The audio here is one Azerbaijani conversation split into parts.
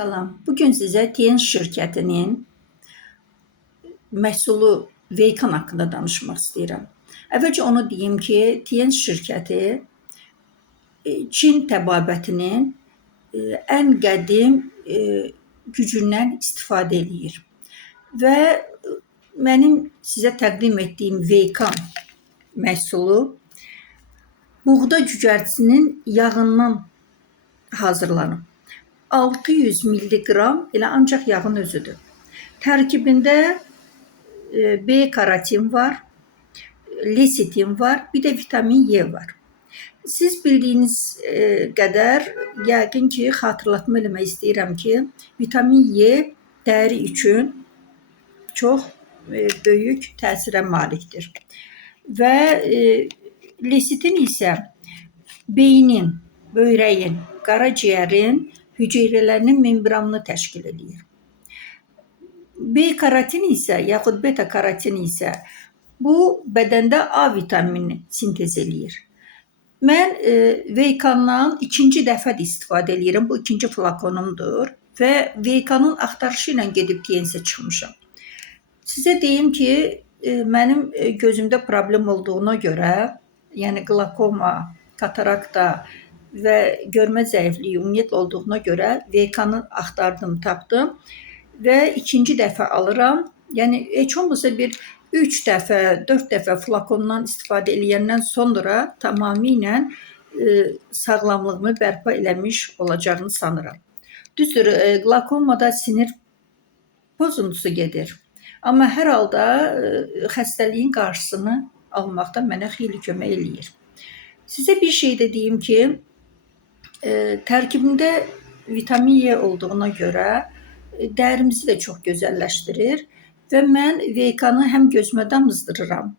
Salam. Bugün sizə TN şirkətinin məhsulu Veykan haqqında danışmaq istəyirəm. Əvvəlcə onu deyim ki, TN şirkəti Çin təbabətinin ən qədim gücündən istifadə edir. Və mənim sizə təqdim etdiyim Veykan məhsulu buğda cücərtisinin yağından hazırlanıb. 600 milliqram elə ancaq yağın özüdür. Tərkibində B-karotin var, lesitin var, bir də vitamin Y var. Siz bildiyiniz qədər, yəqin ki, xatırlatma eləmək istəyirəm ki, vitamin Y dəri üçün çox böyük təsirə malikdir. Və lesitin isə beynin, böyrəyin, qaraciyərin hüceyrələrinin membranını təşkil edir. B-karotin isə, yaxud beta-karotin isə bu bədəndə A vitaminini sintez edir. Mən Veykandan ikinci dəfədir istifadə edirəm. Bu ikinci flakonumdur və Veykanın axtarışı ilə gedib TN-sə çıxmışam. Sizə deyim ki, mənim gözümdə problem olduğuna görə, yəni qlakoma, katarakta və görmə zəifliyi ümumiyyətlə olduğuna görə Veykanı axtardım, tapdım və ikinci dəfə alıram. Yəni heç olmasa bir 3 dəfə, 4 dəfə flakondan istifadə edəndən sonra tamamilə sağlamlığımı bərpa eləmiş olacağını sanıram. Düzdür, qlakomada sinir pozuntusu gedir. Amma hər halda xəstəliyin qarşısını almaqda mənə xeyli kömək eləyir. Sizə bir şey də deyim ki, tərkibində vitamin Y olduğuna görə dərimizi də çox gözəlləşdirir və mən Veykanı həm gözümə damızdırıram,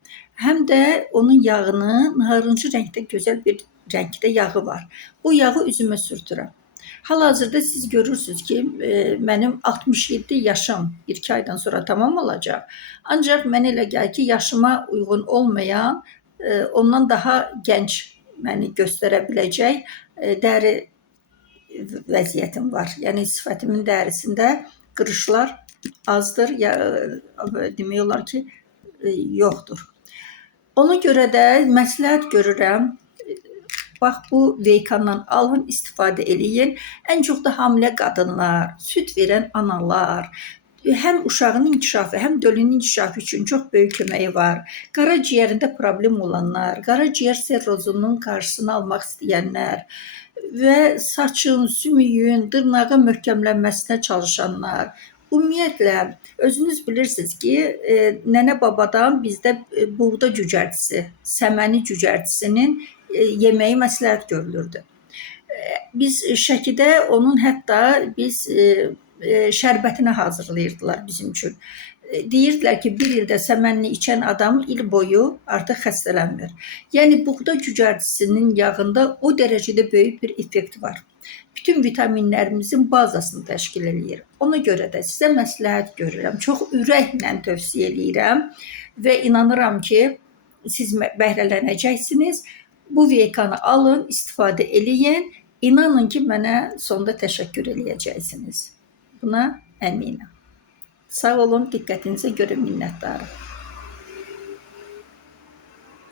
həm də onun yağını, narıncı rəngdə gözəl bir rəngdə yağı var. O yağı üzümə sürtürəm. Hal-hazırda siz görürsünüz ki, mənim 67 yaşım 2 aydan sonra tamam olacaq. Ancaq mənə elə gəlir ki, yaşıma uyğun olmayan, ondan daha gənc məni göstərə biləcək dəri vəziyyətim var. Yəni sifətimin dərisində qırışlar azdır, demək olar ki, yoxdur. Ona görə də məsləhət görürəm, bax bu Veykandan alın, istifadə eləyin. Ən çox da hamilə qadınlar, süd verən analar, həm uşağın inkişafı, həm dölünün inkişafı üçün çox böyük köməyi var. Qaraciyərində problem olanlar, qaraciyər sirrozunun qarşısını almaq istəyənlər və saçın, sümüyün, dırnağın möhkəmlənməsinə çalışanlar. Ümumiyyətlə, özünüz bilirsiniz ki, nənə-babadan bizdə buğda cücərtisi, səməni cücərtisinin yeməyi məsləhət görülürdü. Biz Şəkidə onun hətta şərbətini hazırlayırdılar bizim üçün. Deyirdilər ki, bir ildə səmənini içən adam il boyu artıq xəstələnmir. Yəni, buğda cücərtisinin yağında o dərəcədə böyük bir effekt var. Bütün vitaminlərimizin bazasını təşkil edir. Ona görə də sizə məsləhət görürəm. Çox ürəklə tövsiyə edirəm və inanıram ki, siz bəhrələnəcəksiniz. Bu Veykanı alın, istifadə eləyin. İnanın ki, mənə sonda təşəkkür eləyəcəksiniz. Buna əminəm. Sağ olun, diqqətinizə görə minnətdarım.